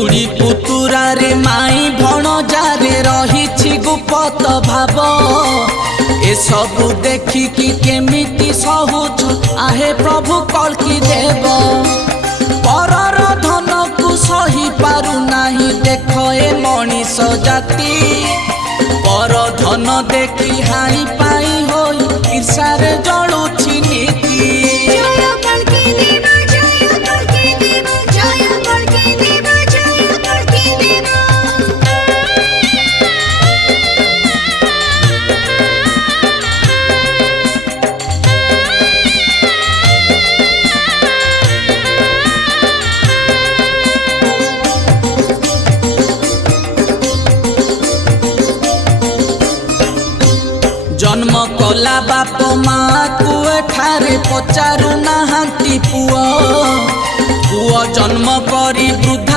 खुड़ी पुतुरारे माई भणजारे रही गुप्त भाव ए सबु देखिकी केमिति सहुचु आहे प्रभु कल्कि देव परर धन को सही पारु नाही देख ए मनीष जाति पर धन देखी हाई पाई होई ईर्षारे जलुछि नीति। जन्म कला बाप माँ को एठारे पचारू नाहांती पुओ पुओ जन्म करी वृद्ध